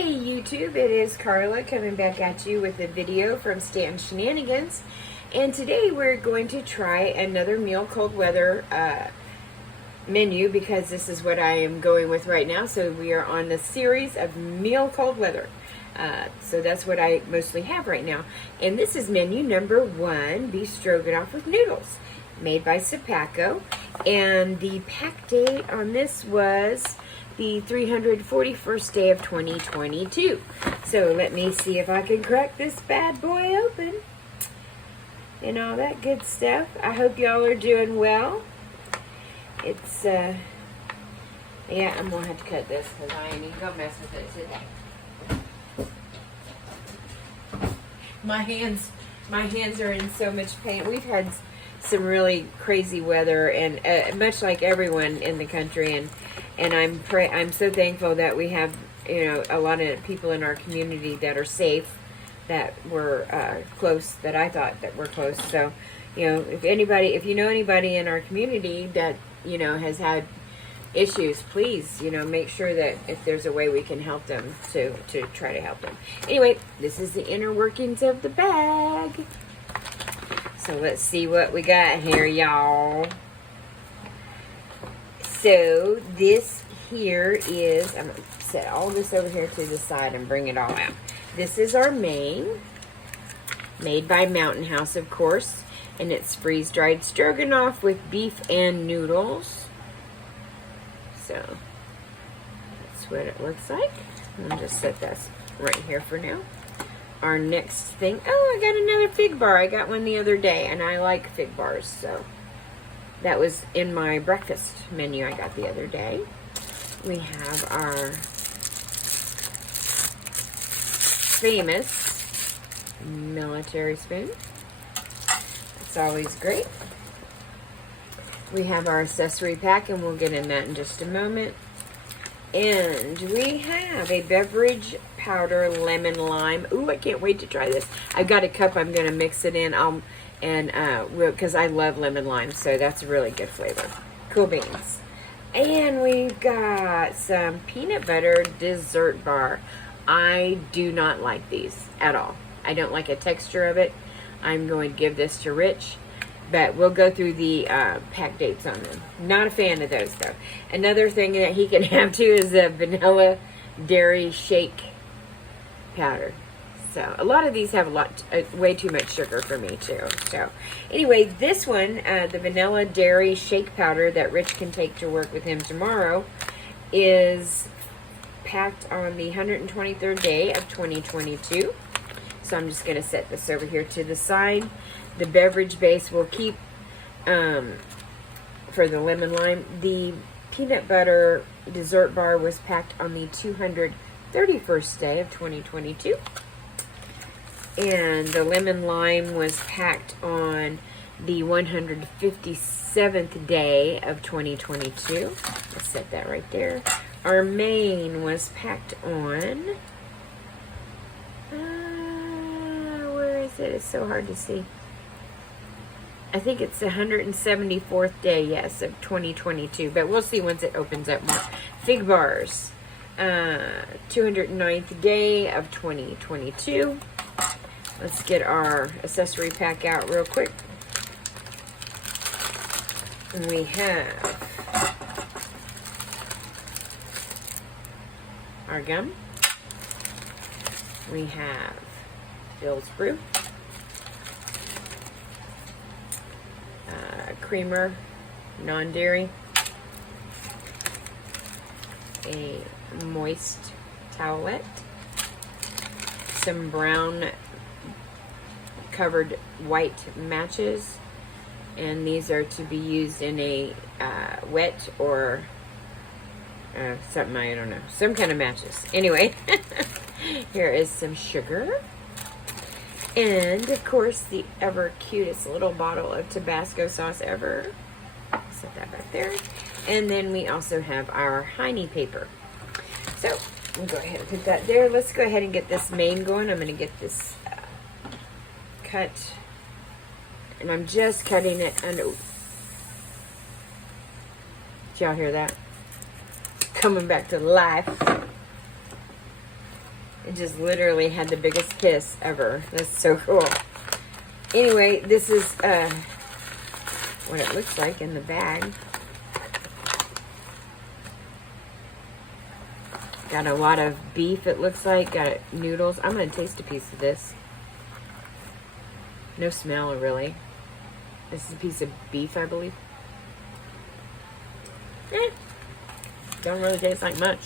Hey YouTube, it is Carla coming back at you with a video from Stanton Shenanigans. And today we're going to try another meal cold weather menu because this is what I am going with right now. So we are on the series of meal cold weather. So that's what I mostly have right now. And this is menu number 1, beef stroganoff with noodles, made by Sapaco. And the pack date on this was the 341st day of 2022. So let me see if I can crack this bad boy open and all that good stuff. I hope y'all are doing well. It's yeah, I'm gonna have to cut this because I ain't even gonna mess with it today. My hands are in so much pain. We've had some really crazy weather, and much like everyone in the country, and I'm so thankful that we have, you know, a lot of people in our community that are safe, that were close, that I thought that were close. So, you know, if you know anybody in our community that, you know, has had issues, please, you know, make sure that if there's a way we can help them, to try to help them. Anyway, this is the inner workings of the bag. So let's see what we got here, y'all. So this here is, I'm going to set all this over here to the side and bring it all out. This is our main, made by Mountain House, of course. And it's freeze-dried stroganoff with beef and noodles. So that's what it looks like. I'll just set that right here for now. Our next thing, oh, I got another fig bar. I got one the other day, and I like fig bars, so that was in my breakfast menu I got the other day. We have our famous military spoon. It's always great. We have our accessory pack, and we'll get in that in just a moment. And we have a beverage powder lemon lime. Ooh, I can't wait to try this. I've got a cup. I'm going to mix it in. Because I love lemon lime, so that's a really good flavor. Cool beans. And we've got some peanut butter dessert bar. I do not like these at all. I don't like the texture of it. I'm going to give this to Rich, but we'll go through the pack dates on them. Not a fan of those, though. Another thing that he can have, too, is a vanilla dairy shake powder. So, a lot of these have way too much sugar for me, too. So, anyway, this one, the vanilla dairy shake powder that Rich can take to work with him tomorrow, is packed on the 123rd day of 2022. So, I'm just going to set this over here to the side. The beverage base will keep for the lemon lime. The peanut butter dessert bar was packed on the 231st day of 2022. And the lemon lime was packed on the 157th day of 2022. Let's set that right there. Our main was packed on, where is it? It's so hard to see. I think it's the 174th day, yes, of 2022. But we'll see once it opens up more. Fig bars. 209th day of 2022. Let's get our accessory pack out real quick. And we have our gum. We have Bill's Brew. Creamer, non-dairy, a moist towelette, some brown covered white matches, and these are to be used in a wet or something, I don't know, some kind of matches. Anyway, here is some sugar. And, of course, the ever cutest little bottle of Tabasco sauce ever. Set that back there. And then we also have our Heine paper. So, we'll go ahead and put that there. Let's go ahead and get this main going. I'm going to get this cut. And I'm just cutting it under. Did y'all hear that? Coming back to life. It just literally had the biggest kiss ever. That's so cool. Anyway, this is what it looks like in the bag. Got a lot of beef, it looks like. Got noodles. I'm going to taste a piece of this. No smell, really. This is a piece of beef, I believe. Don't really taste like much.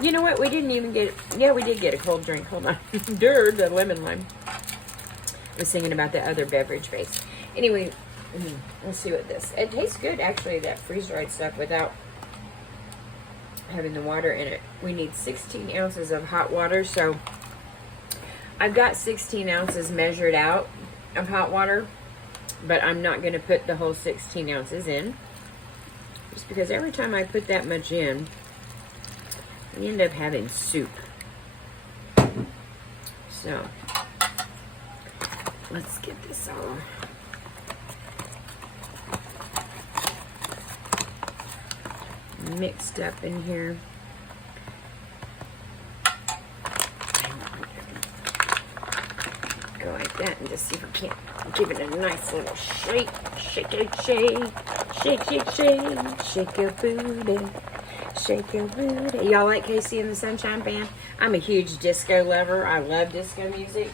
You know what? We didn't even get... Yeah, we did get a cold drink. Hold on. The lemon lime. I was thinking about the other beverage base. Anyway, let's see what this... It tastes good, actually, that freeze-dried stuff without having the water in it. We need 16 ounces of hot water, so I've got 16 ounces measured out of hot water, but I'm not going to put the whole 16 ounces in, just because every time I put that much in, we end up having soup. So, let's get this all mixed up in here. Go like that and just see if we can't give it a nice little shake. Shake it, shake. Shake, shake, shake. Shake your booty. Shake your booty. Y'all like Casey and the Sunshine Band? I'm a huge disco lover. I love disco music.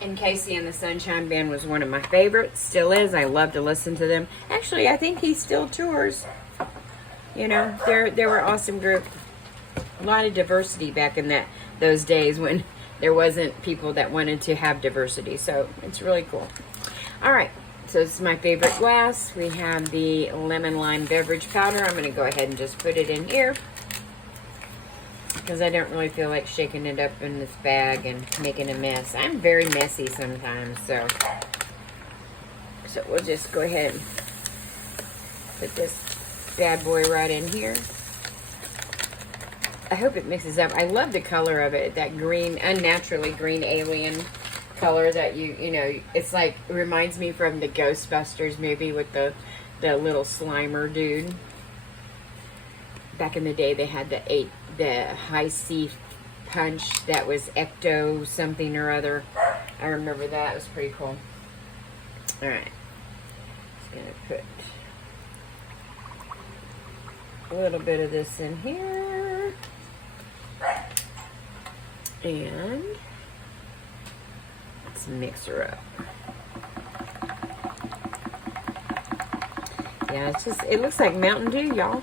And Casey and the Sunshine Band was one of my favorites. Still is. I love to listen to them. Actually, I think he still tours. You know, they were an awesome group. A lot of diversity back in those days when there wasn't people that wanted to have diversity. So it's really cool. All right. So this is my favorite glass. We have the lemon lime beverage powder. I'm going to go ahead and just put it in here, because I don't really feel like shaking it up in this bag and making a mess. I'm very messy sometimes, so we'll just go ahead and put this bad boy right in here. I hope it mixes up. I love the color of it, that green, unnaturally green alien color that you know, it's like, it reminds me from the Ghostbusters movie with the little Slimer dude. Back in the day, they had the high C punch that was Ecto something or other. I remember that. It was pretty cool. All right. Just going to put a little bit of this in here. And let's mix her up. Yeah, it's just, it looks like Mountain Dew, y'all.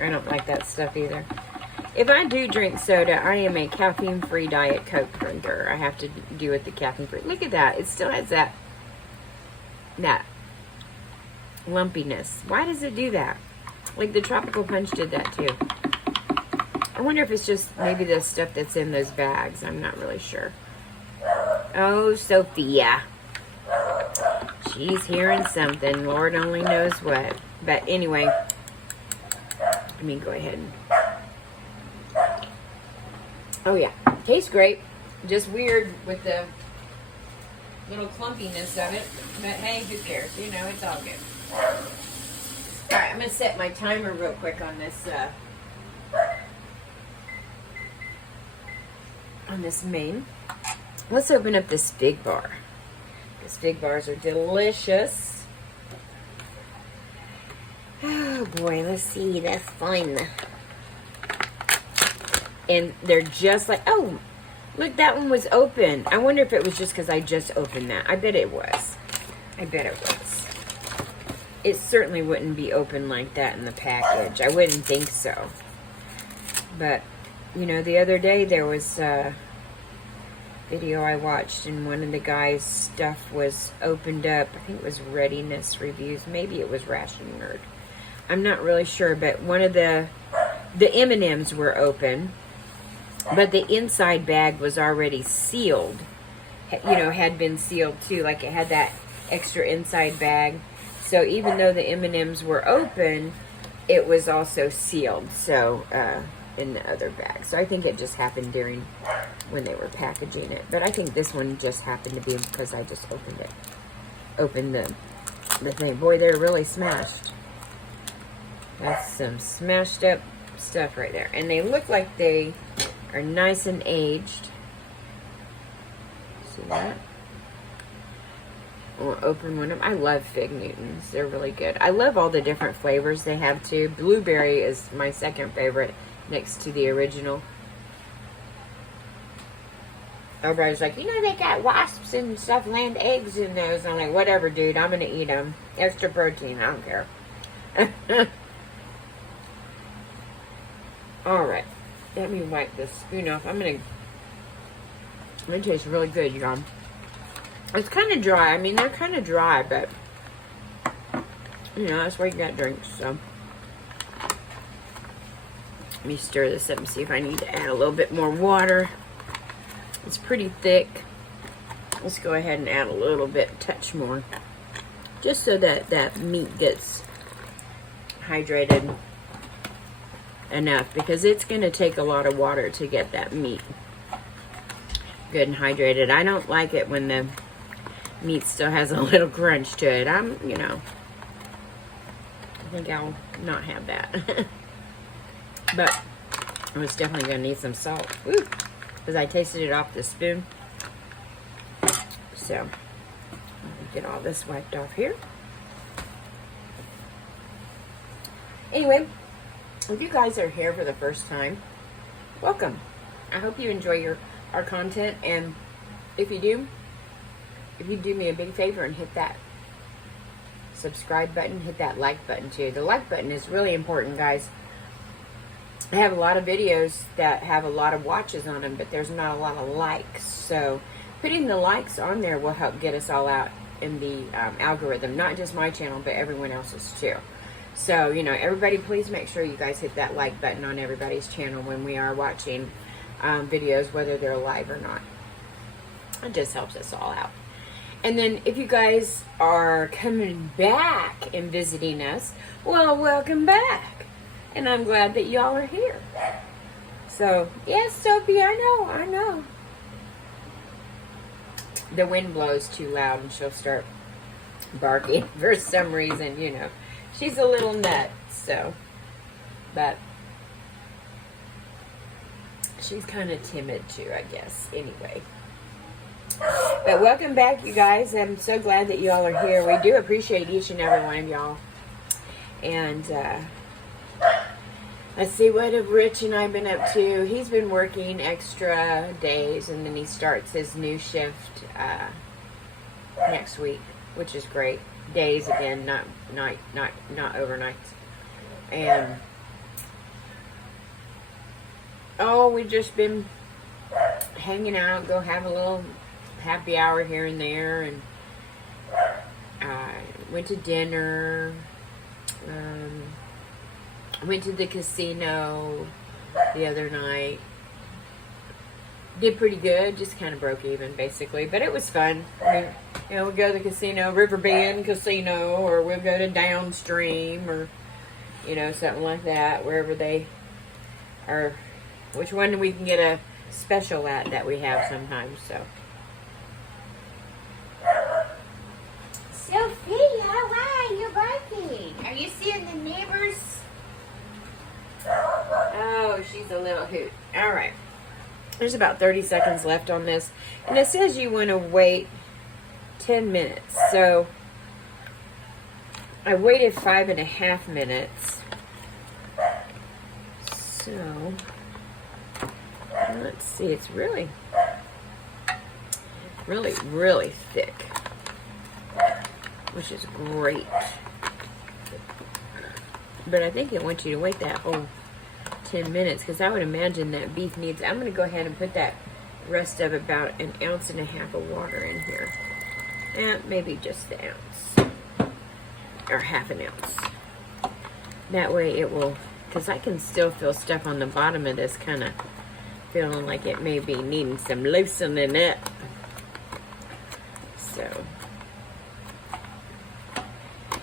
I don't like that stuff either. If I do drink soda, I am a caffeine-free Diet Coke drinker. I have to do with the caffeine-free. Look at that. It still has that lumpiness. Why does it do that? Like the Tropical Punch did that too. I wonder if it's just maybe the stuff that's in those bags. I'm not really sure. Oh, Sophia. She's hearing something. Lord only knows what. But anyway, let me go ahead and... Oh yeah, tastes great. Just weird with the little clumpiness of it. But hey, who cares? You know, it's all good. Alright, I'm going to set my timer real quick on this main. Let's open up this Fig Bar. These Fig Bars are delicious. Oh boy, let's see. Let's find the... And they're just like... Oh, look, that one was open. I wonder if it was just because I just opened that. I bet it was. I bet it was. It certainly wouldn't be open like that in the package. I wouldn't think so. But, you know, the other day there was a video I watched and one of the guys' stuff was opened up. I think it was Readiness Reviews. Maybe it was Ration Nerd. I'm not really sure, but one of the M&Ms were open, but the inside bag was already sealed. You know, had been sealed too, like it had that extra inside bag. So even though the M&Ms were open, it was also sealed. So in the other bag. So I think it just happened during when they were packaging it. But I think this one just happened to be because I just opened it. Opened the thing. Boy, they're really smashed. That's some smashed up stuff right there. And they look like they are nice and aged. See that? We'll open one of them. I love Fig Newtons. They're really good. I love all the different flavors they have too. Blueberry is my second favorite next to the original. Everybody's like, you know, they got wasps and stuff, land eggs in those. I'm like, whatever, dude. I'm going to eat them. Extra protein. I don't care. All right. Let me wipe this spoon off. It tastes really good, y'all. It's kind of dry. I mean, they're kind of dry, but, you know, that's why you got drinks, so. Let me stir this up and see if I need to add a little bit more water. It's pretty thick. Let's go ahead and add a little bit, touch more. Just so that that meat gets hydrated enough, because it's going to take a lot of water to get that meat good and hydrated. I don't like it when the meat still has a little crunch to it. You know, I think I'll not have that. But I was definitely going to need some salt. Woo! Because I tasted it off the spoon. So, let me get all this wiped off here. Anyway, if you guys are here for the first time, welcome. I hope you enjoy our content, and if you do me a big favor and hit that subscribe button, hit that like button too. The like button is really important, guys. I have a lot of videos that have a lot of watches on them, but there's not a lot of likes. So putting the likes on there will help get us all out in the algorithm, not just my channel, but everyone else's too. So, you know, everybody, please make sure you guys hit that like button on everybody's channel when we are watching videos, whether they're live or not. It just helps us all out. And then if you guys are coming back and visiting us, well, welcome back. And I'm glad that y'all are here. So, yes, Sophie, I know. The wind blows too loud and she'll start barking for some reason, you know. She's a little nut, so. But she's kind of timid too, I guess. Anyway. But welcome back, you guys. I'm so glad that y'all are here. We do appreciate each and every one of y'all. And, let's see what have Rich and I've been up to. He's been working extra days, and then he starts his new shift next week, which is great. Days again, not overnights. And we've just been hanging out, go have a little happy hour here and there, and went to dinner. Went to the casino the other night. Did pretty good, just kind of broke even basically, but it was fun. I mean, you know, we'll go to the casino, Riverbend Casino, or we'll go to Downstream, or, you know, something like that, wherever they are, which one we can get a special at that we have sometimes, so. Sophia, why are you barking? Are you seeing the neighbors? Oh, she's a little hoot. All right. There's about 30 seconds left on this. And it says you want to wait 10 minutes. So I waited 5.5 minutes. So let's see. It's really thick, which is great. But I think it wants you to wait that whole 10 minutes, because I would imagine that beef needs, I'm going to go ahead and put that rest of about 1.5 ounces of water in here. And maybe just the ounce. Or half an ounce. That way it will, because I can still feel stuff on the bottom of this kind of feeling like it may be needing some loosening up. So.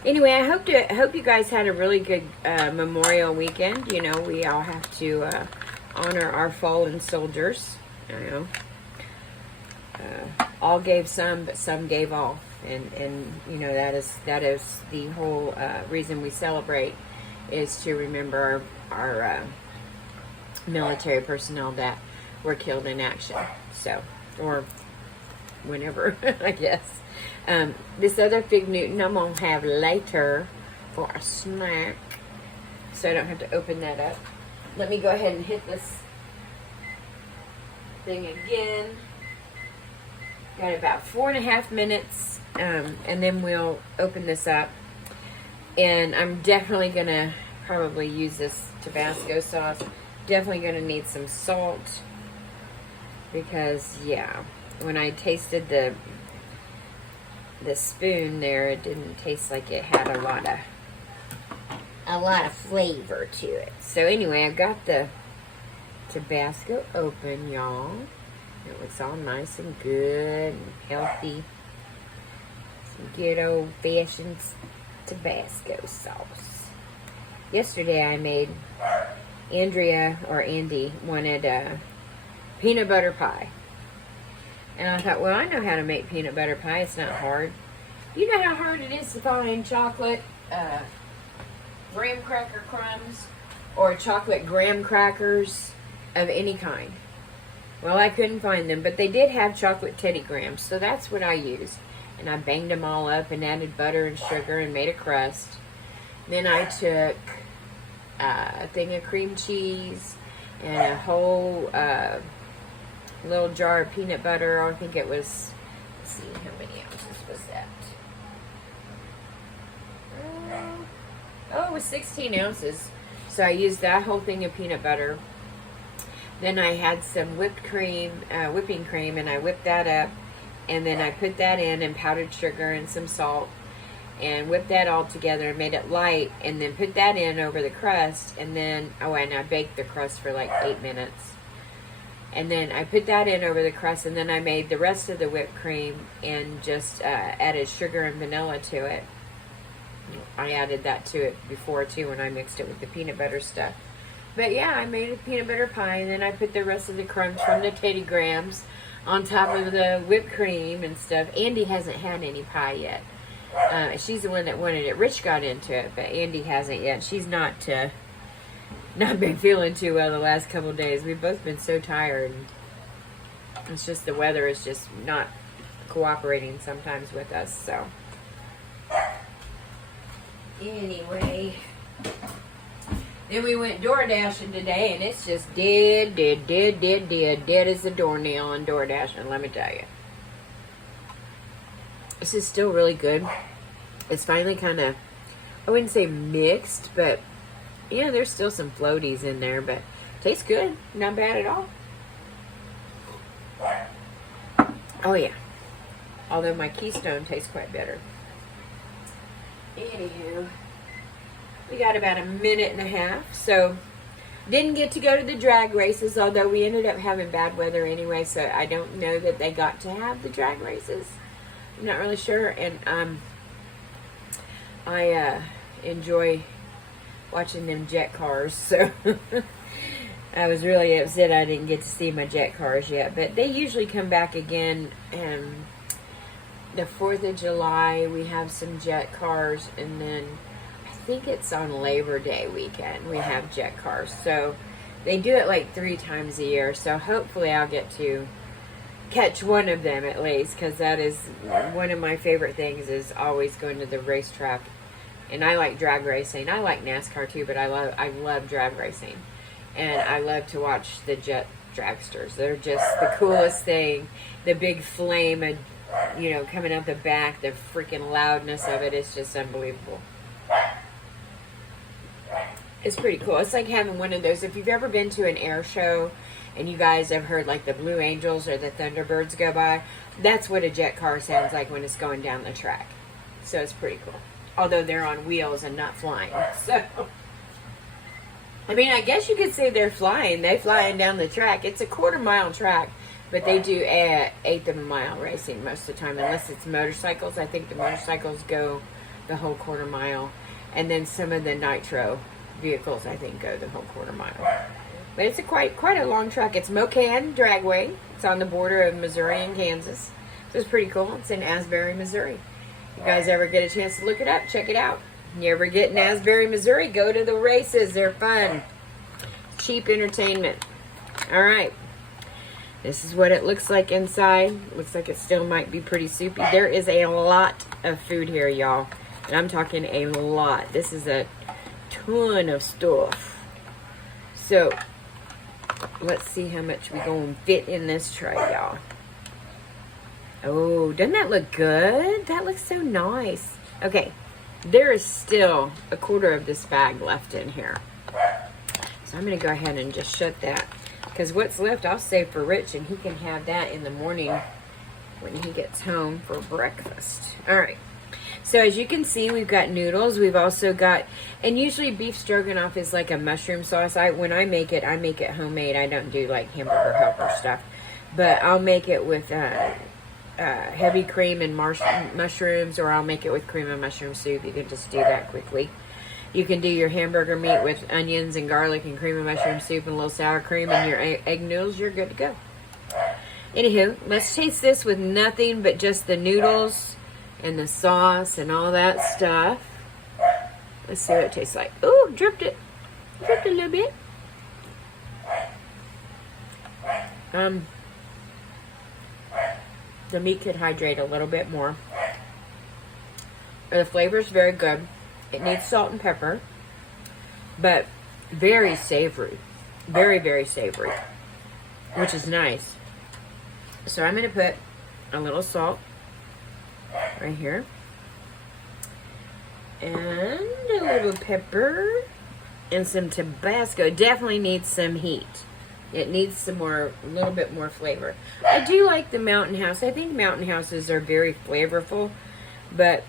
Anyway, I hope you guys had a really good Memorial weekend. You know, we all have to honor our fallen soldiers. You know, all gave some, but some gave all, and you know, that is the whole reason we celebrate, is to remember our military personnel that were killed in action. So, or whenever, I guess. This other Fig Newton I'm going to have later for a snack, so I don't have to open that up. Let me go ahead and hit this thing again. Got about 4.5 minutes, and then we'll open this up. And I'm definitely going to probably use this Tabasco sauce. Definitely going to need some salt, because, yeah, when I tasted the spoon there, it didn't taste like it had a lot of flavor to it. So anyway, I got the Tabasco open, y'all. It looks all nice and good and healthy. Some good old-fashioned Tabasco sauce. Yesterday I made, Andy wanted peanut butter pie. And I thought, well, I know how to make peanut butter pie. It's not hard. You know how hard it is to find chocolate graham cracker crumbs or chocolate graham crackers of any kind? Well, I couldn't find them, but they did have chocolate Teddy Grahams, so that's what I used. And I banged them all up and added butter and sugar and made a crust. Then I took a thing of cream cheese and a whole little jar of peanut butter. I think it was, let's see, how many ounces was that? Oh, it was 16 ounces. So I used that whole thing of peanut butter. Then I had some whipping cream, and I whipped that up. And then I put that in and powdered sugar and some salt. And whipped that all together and made it light. And then put that in over the crust. And then, and I baked the crust for like 8 minutes. And then I put that in over the crust. And then I made the rest of the whipped cream and just added sugar and vanilla to it. I added that to it before too when I mixed it with the peanut butter stuff. But yeah, I made a peanut butter pie, and then I put the rest of the crumbs from the Teddy Grahams on top of the whipped cream and stuff. Andy hasn't had any pie yet. She's the one that wanted it. Rich got into it, but Andy hasn't yet. She's not been feeling too well the last couple of days. We've both been so tired. It's just the weather is just not cooperating sometimes with us, so. Anyway, then we went door dashing today, and it's just dead as a doornail on door dashing, let me tell you. This is still really good. It's finally kind of, I wouldn't say mixed, but yeah, there's still some floaties in there, but tastes good. Not bad at all. Oh yeah. Although my Keystone tastes quite better. Anywho, we got about 1.5 minutes, so didn't get to go to the drag races, although we ended up having bad weather anyway, so I don't know that they got to have the drag races. I'm not really sure, and I enjoy watching them jet cars, so I was really upset I didn't get to see my jet cars yet, but they usually come back again, and the 4th of July, we have some jet cars, and then I think it's on Labor Day weekend, we have jet cars. So they do it like 3 times a year, so hopefully I'll get to catch one of them at least, because that is one of my favorite things, is always going to the racetrack. And I like drag racing. I like NASCAR too, but I love drag racing. And I love to watch the jet dragsters. They're just the coolest thing. The big flame of, coming out the back, the freaking loudness of it is just unbelievable. It's pretty cool. It's like having one of those, if you've ever been to an air show and you guys have heard like the Blue Angels or the Thunderbirds go by, that's what a jet car sounds like when it's going down the track. So it's pretty cool. Although they're on wheels and not flying. So, I mean, I guess you could say they're flying. They're flying down the track. It's a 1/4 mile track. But they do 1/8 of a mile racing most of the time, unless it's motorcycles. I think the motorcycles go the whole 1/4 mile. And then some of the nitro vehicles, I think, go the whole 1/4 mile. But it's quite a long track. It's Mocan Dragway. It's on the border of Missouri and Kansas. So it's pretty cool. It's in Asbury, Missouri. If you guys ever get a chance to look it up, check it out. You ever get in Asbury, Missouri, go to the races. They're fun. cheap entertainment. All right. This is what it looks like inside. Looks like it still might be pretty soupy. There is a lot of food here, y'all. And I'm talking a lot. This is a ton of stuff. So, let's see how much we gonna fit in this tray, y'all. Oh, doesn't that look good? That looks so nice. Okay, there is still a quarter of this bag left in here. So I'm gonna go ahead and just shut that. Because what's left, I'll save for Rich, and he can have that in the morning when he gets home for breakfast. All right. So as you can see, we've got noodles. We've also got, and usually beef stroganoff is like a mushroom sauce. When I make it homemade. I don't do like hamburger helper stuff. But I'll make it with heavy cream and mushrooms, or I'll make it with cream and mushroom soup. You can just do that quickly. You can do your hamburger meat with onions and garlic and cream and mushroom soup and a little sour cream and your egg noodles. You're good to go. Anywho, let's taste this with nothing but just the noodles and the sauce and all that stuff. Let's see what it tastes like. Ooh, dripped it. Dripped a little bit. The meat could hydrate a little bit more. The flavor is very good. It needs salt and pepper, but very savory. Very, very savory, which is nice. So I'm going to put a little salt right here, and a little pepper, and some Tabasco. It definitely needs some heat. It needs some more, a little bit more flavor. I do like the Mountain House. I think Mountain Houses are very flavorful, but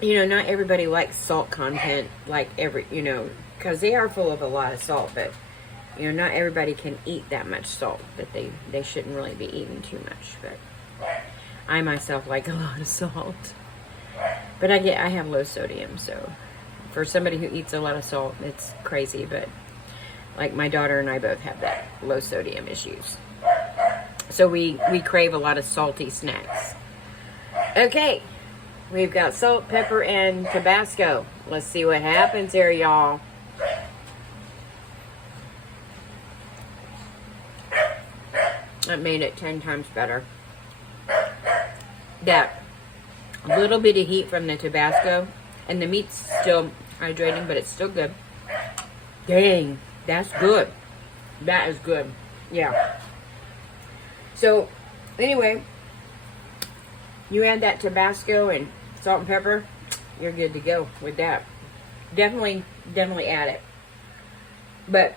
you know, not everybody likes salt content like because they are full of a lot of salt, but you know, not everybody can eat that much salt, that they shouldn't really be eating too much. But I myself like a lot of salt, but I have low sodium, so for somebody who eats a lot of salt, it's crazy. But like my daughter and I both have that low sodium issues, so we crave a lot of salty snacks. Okay. We've got salt, pepper, and Tabasco. Let's see what happens here, y'all. That made it 10 times better. That little bit of heat from the Tabasco, and the meat's still hydrating, but it's still good. Dang, that's good. That is good. Yeah. So, anyway, you add that Tabasco and salt and pepper, you're good to go with that. Definitely add it. But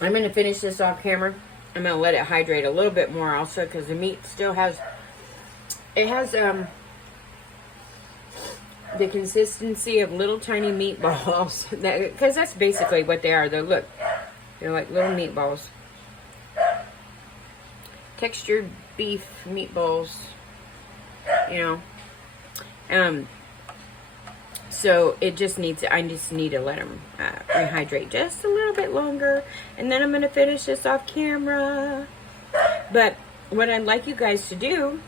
I'm going to finish this off camera. I'm going to let it hydrate a little bit more also, because the meat still has, the consistency of little tiny meatballs. Because that's basically what they are. They're like little meatballs. Textured beef meatballs. You know, so it just needs, I just need to let them rehydrate just a little bit longer, and then I'm going to finish this off camera. But what I'd like you guys to do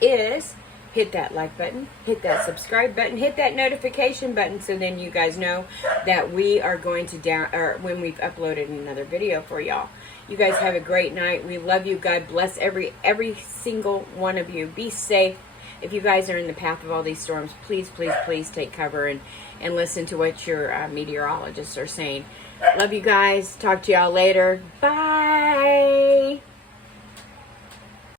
is hit that like button, hit that subscribe button, hit that notification button, so then you guys know that we are going to when we've uploaded another video for y'all. You guys have a great night. We love you. God bless every single one of you. Be safe. If you guys are in the path of all these storms, please, please, please take cover and listen to what your meteorologists are saying. Love you guys. Talk to y'all later. Bye.